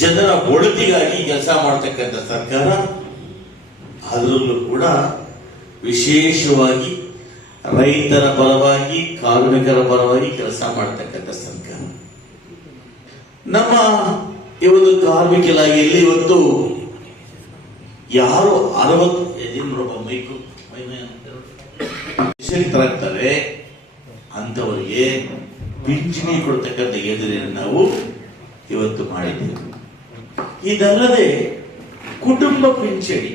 ಜನರ ಒಳಿತಿಗಾಗಿ ಕೆಲಸ ಮಾಡ್ತಕ್ಕಂಥ ಸರ್ಕಾರ ಅದರಲ್ಲೂ ಕೂಡ ವಿಶೇಷವಾಗಿ ರೈತರ ಪರವಾಗಿ, ಕಾರ್ಮಿಕರ ಪರವಾಗಿ ಕೆಲಸ ಮಾಡ್ತಕ್ಕಂಥ ಸರ್ಕಾರ. ನಮ್ಮ ಈ ಒಂದು ಕಾರ್ಮಿಕ ಇಲಾಖೆಯಲ್ಲಿ ಇವತ್ತು ಯಾರು ಅರವತ್ತು ಮೈಕು. ನಿಷೇಧಿತರಾಗ್ತಾರೆ. ಅಂತವರಿಗೆ ಪಿಂಚಣಿ ಕೊಡ್ತಕ್ಕಂಥ ಯೋಜನೆಯನ್ನು ನಾವು ಇವತ್ತು ಮಾಡಿದ್ದೇವೆ. ಇದಲ್ಲದೆ ಕುಟುಂಬ ಪಿಂಚಣಿ,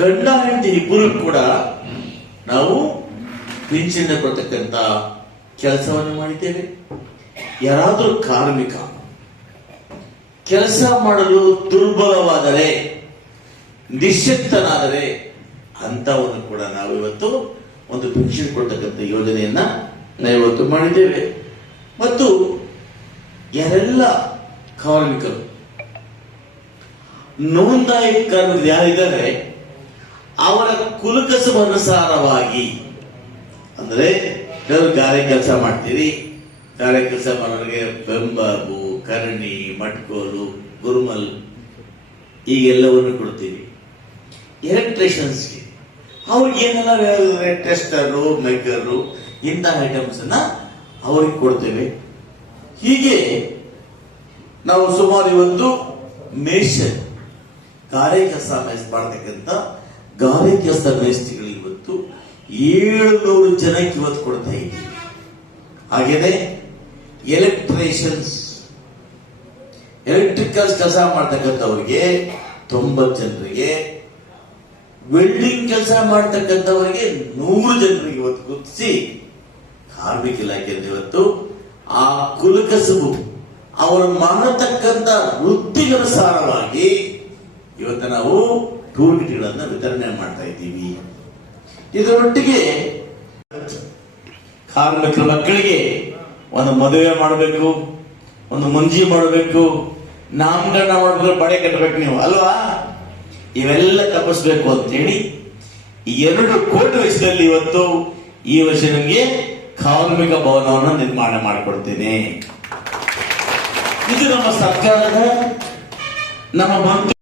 ಗಂಡ ಹೆಂಡತಿ ಇಬ್ಬರು ಕೂಡ ನಾವು ಪಿಂಚಣಿ ಕೊಡ್ತಕ್ಕಂತ ಕೆಲಸವನ್ನು ಮಾಡಿದ್ದೇವೆ. ಯಾರಾದರೂ ಕಾರ್ಮಿಕ, ಕೆಲಸ ಮಾಡಲು ದುರ್ಬಲವಾದರೆ ನಿಶ್ಶಕ್ತನಾದರೆ ಅಂತವನ್ನು ಕೂಡ ನಾವು ಇವತ್ತು ಒಂದು ಪಿಂಚಣಿ ಕೊಡ್ತಕ್ಕಂಥ ಯೋಜನೆಯನ್ನ ನಾವು ಇವತ್ತು ಮಾಡಿದ್ದೇವೆ. ಮತ್ತು ಯಾರೆಲ್ಲ ಕಾರ್ಮಿಕರು ನೋಂದಾಯಿತ ಕಾರ್ಮಿಕರು ಯಾರಿದ್ದಾರೆ? ಅವರ ಕುಲಕಸವನುಸಾರವಾಗಿ. ಅಂದ್ರೆ ಗಾರೆ ಕೆಲಸ ಮಾಡ್ತೀರಿ? ಗಾರೆ ಕೆಲಸ ಮಾಡೋರಿಗೆ ಬೆಂಬಾಬು ಕರಣಿ, ಮಟ್ಕೋಲು, ಗುರುಮಲ್ ಈಗೆಲ್ಲವನ್ನು ಕೊಡ್ತೀವಿ ಎಲೆಕ್ಟ್ರಿಷಿಯನ್ಸ್ಗೆ ಅವ್ರಿಗೆ ಏನೆಲ್ಲ ಟೆಸ್ಟರು ಮೇಕರು ಇಂಥ ಐಟಮ್ಸ್ ಅನ್ನ ಅವ್ರಿಗೆ ಕೊಡ್ತೇವೆ. ಹೀಗೆ ನಾವು ಸುಮಾರು ಇವತ್ತು ಮೇಷನ್ ಗಾರೆ ಕೆಲಸ ಮಾಡ್ತಕ್ಕಂಥ ಗಾರೆ ಕೆಲಸ ಮೇಸ್ತಿಗಳಿಗೆ ಇವತ್ತು ಏಳುನೂರು ಜನಕ್ಕೆ ಇವತ್ತು ಕೊಡ್ತಾ ಇದ್ದೀವಿ. ಹಾಗೇನೆ ಎಲೆಕ್ಟ್ರಿಷಿಯನ್ಸ್ ಎಲೆಕ್ಟ್ರಿಕಲ್ ಕೆಲಸ ಮಾಡ್ತಕ್ಕಂಥವ್ರಿಗೆ ತೊಂಬತ್ತು ಜನರಿಗೆ ವೆಲ್ಡಿಂಗ್ ಕೆಲಸ ಮಾಡ್ತಕ್ಕಂಥವರಿಗೆ ನೂರು ಜನರಿಗೆ ಇವತ್ತು ಗುರುತಿಸಿ ಕಾರ್ಮಿಕ ಇಲಾಖೆಯಿಂದ ಇವತ್ತು ಆ ಕುಲಕಸಬು ಅವರು ಮಾಡತಕ್ಕಂಥ ವೃತ್ತಿಗನುಸಾರವಾಗಿ ಇವತ್ತು ನಾವು ಟೂಲ್ ಕಿಟ್ಗಳನ್ನು ವಿತರಣೆ ಮಾಡ್ತಾ ಇದ್ದೀವಿ. ಇದರೊಟ್ಟಿಗೆ ಕಾರ್ಮಿಕರ ಮಕ್ಕಳಿಗೆ ಒಂದು ಮದುವೆ ಮಾಡಬೇಕು, ಒಂದು ಮುಂಜಿ ಮಾಡಬೇಕು, ನಾಮಕರಣ ಮಾಡಬೇಕು ಬಡೆ ಕಟ್ಟಬೇಕು ನೀವು, ಅಲ್ವಾ? ಇವೆಲ್ಲ ತಪ್ಪಿಸ್ಬೇಕು ಅಂತೇಳಿ ಹೇಳಿ ಎರಡು ಕೋಟಿ ವಯಸ್ಸಿನಲ್ಲಿ ಇವತ್ತು ಈ ವರ್ಷ ನಿಮಗೆ ಕಾರ್ಮಿಕ ಭವನವನ್ನು ನಿರ್ಮಾಣ ಮಾಡಿಕೊಡ್ತೇನೆ. ಇದು ನಮ್ಮ ಸರ್ಕಾರದ, ನಮ್ಮ ಮಂತ್ರಿ